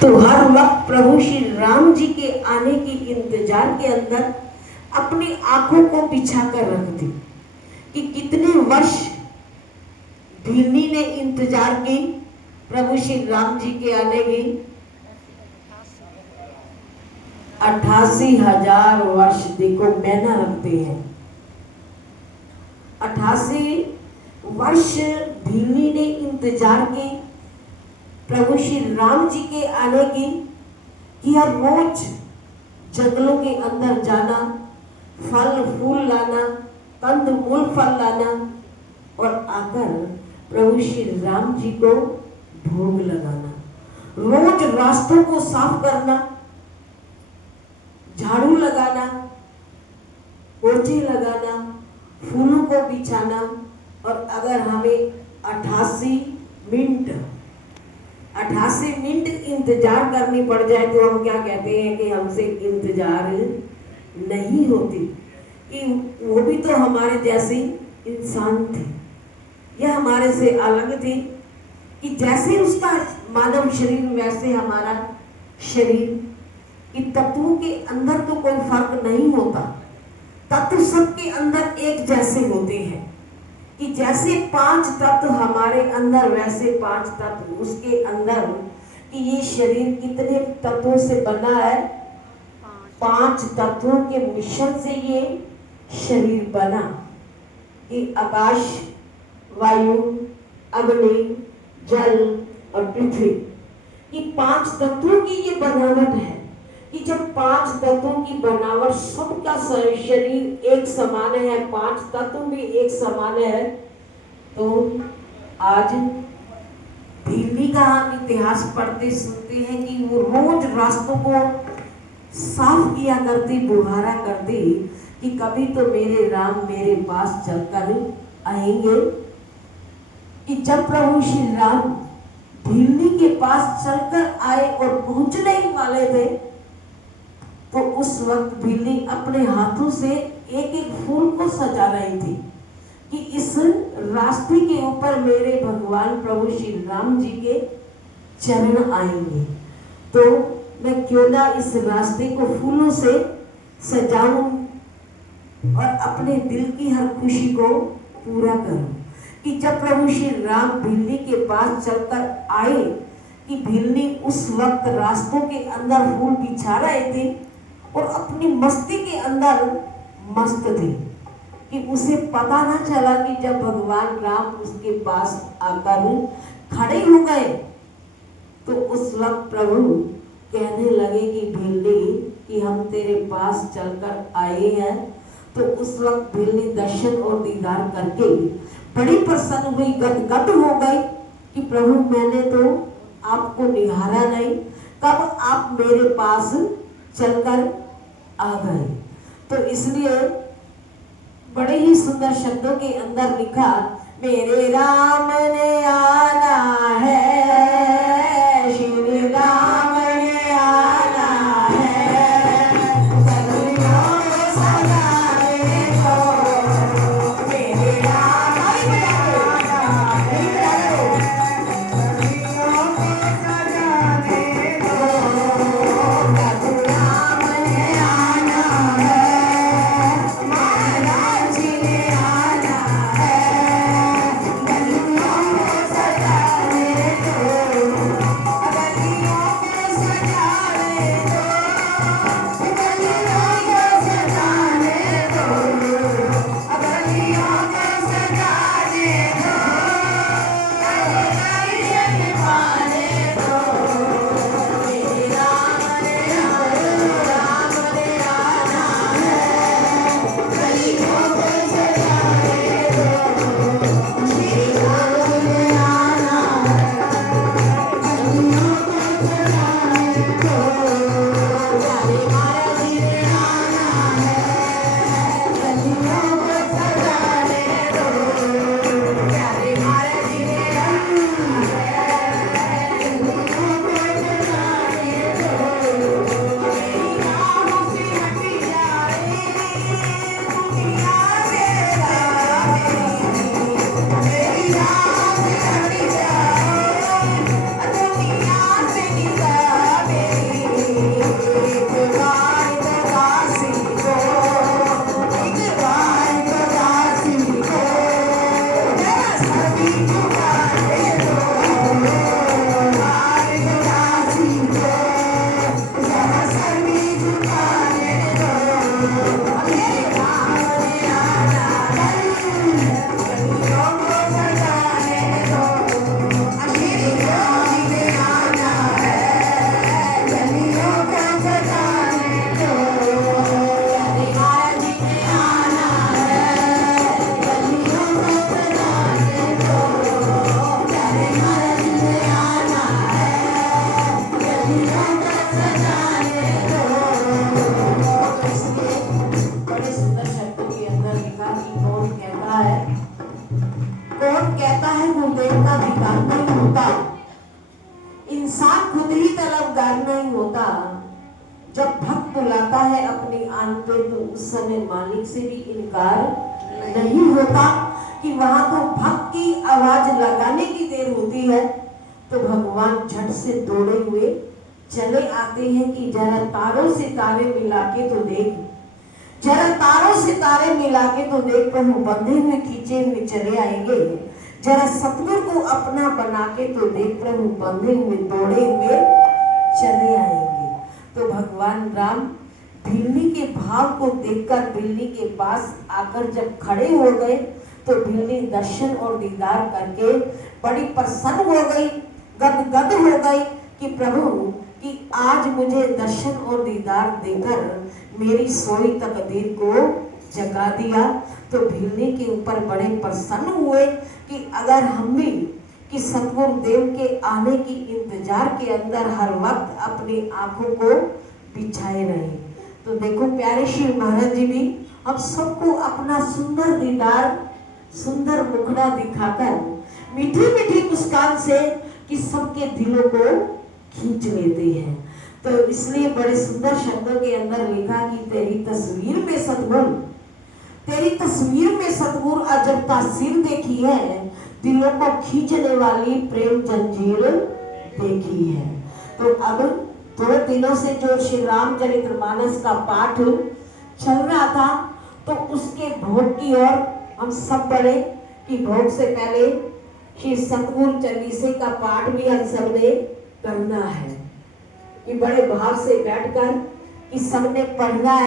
तो हर वक्त प्रभु श्री राम जी के आने के इंतजार के अंदर अपनी आंखों को बिछा कर रख दी कि कितने वर्ष भीलनी ने इंतजार की प्रभु श्री राम जी के आने की। 88,000 वर्ष देखो महीना रखते हैं। 88 वर्ष भीलनी ने इंतजार की प्रभु श्री राम जी के आने की कि हर रोज जंगलों के अंदर जाना, फल फूल लाना, कंद मूल फल लाना और आकर प्रभु श्री राम जी को भोग लगाना, रोज रास्तों को साफ करना, झाड़ू लगाना, पोछे लगाना, फूलों को बिछाना। और अगर हमें 88 मिनट इंतजार करनी पड़ जाए तो हम क्या कहते हैं कि हमसे इंतजार नहीं होती, कि वो भी तो हमारे जैसे इंसान थे या हमारे से अलग थे, कि जैसे उसका मानव शरीर वैसे हमारा शरीर, कि तत्वों के अंदर तो कोई फर्क नहीं होता, तत्व सबके अंदर एक जैसे होते हैं, कि जैसे 5 तत्व हमारे अंदर वैसे 5 तत्व उसके अंदर। कि ये शरीर कितने तत्वों से बना है? 5 तत्वों के मिश्रण से ये शरीर बना, कि आकाश, वायु, अग्नि, जल और पृथ्वी, कि 5 तत्वों की ये बनावट है। कि जब 5 तत्वों की बनावट, सबका शरीर एक समान है, 5 तत्व भी एक समान है, तो आज भीलनी का हम इतिहास पढ़ते सुनते हैं कि वो रोज रास्तों को साफ किया करती, बुहारा करती कि कभी तो मेरे राम मेरे पास चलकर आएंगे। कि जब प्रभु श्री राम भीलनी के पास चलकर आए और पहुंचने ही वाले थे, तो उस वक्त भीलनी अपने हाथों से एक एक फूल को सजा रही थी कि इस रास्ते के ऊपर मेरे भगवान प्रभु श्री राम जी के चरण आएंगे, तो मैं क्यों ना इस रास्ते को फूलों से सजाऊं और अपने दिल की हर खुशी को पूरा करूं। कि जब प्रभु श्री राम भीलनी के पास चलकर आए, कि भीलनी उस वक्त रास्तों के अंदर फूल बिछा रहे थे और अपनी मस्ती के अंदर मस्त थे, कि उसे पता ना चला कि जब भगवान राम उसके पास आकर खड़े हो गए, तो उस वक्त प्रभु कहने लगे कि भीलनी कि हम तेरे पास चलकर आए हैं। तो उस वक्त भीलनी दर्शन और दीदार करके बड़ी प्रसन्न हुई, गदगद हो गई कि प्रभु मैंने तो आपको निहारा नहीं, कब आप मेरे पास चलकर आ गए। तो इसलिए बड़े ही सुंदर शब्दों के अंदर लिखा, मेरे राम ने आना है, श्री राम ने आना है, सदियों सजाने को मेरे राम आना है, सदियों सजाने को राम ने आना है, महाराज जी ने आना है, सदियों सजाने को। इसलिए बड़े सुंदर शब्दों के अंदर लिखा कि कौन कहता है गुरुदेव का अधिकार नहीं होता। इंसान खुद ही तलबगार नहीं होता। जब भक्त बुलाता है अपनी आन पे तो उस समय मालिक से भी इनकार नहीं होता। कि वहां तो भक्त की आवाज लगाने की देर होती है तो भगवान झट से दौड़े हुए चले आते हैं कि जरा तारों से तारे मिला के तो देख, जरा तारों से तारे मिला के तो देख। प्रभु बंधे हुए खींचे हुए चले आएंगे। जरा सतगुरु को अपना बना के तो देख, प्रभु बंधे हुए दौड़े हुए चले आएंगे। तो भगवान राम बिल्ली के भाव को देखकर बिल्ली के पास आकर जब खड़े हो गए तो बिल्ली दर्शन और दीदार करके बड़ी प्रसन्न हो गई, गदगद हो गई कि प्रभु कि आज मुझे दर्शन और दीदार देकर मेरी सोई तकदीर को जगा दिया। तो बिल्ली के ऊपर बड़े प्रसन्न हुए कि अगर हम भी कि सतगुरु देव के आने की इंतजार के अंदर हर वक्त अपनी आंखों को बिछाए रहे। तो देखो प्यारे शिव महाराज जी भी हम सबको अपना सुंदर दीदार, सुंदर मुखड़ा दिखाकर मीठी मीठी मुस्कान से कि सबके दिलों को खींच लेते हैं। तो इसलिए बड़े सुंदर शब्दों के अंदर लिखा कि तेरी तस्वीर में सतगुरु, तेरी तस्वीर में सतगुरु अजब तासीर देखी है, दिलों को खींचने वाली प्रेम जंजीर देखी है। तो अब 2 दिनों से जो श्री रामचरितमानस का पाठ चल रहा था तो उसके भोग की ओर हम सब बढ़े कि भोग से पहले श्री सतगुरु चालीसे का पाठ भी हम सबने करना है। कि बड़े भाव से बैठकर कि सबने पढ़ना है।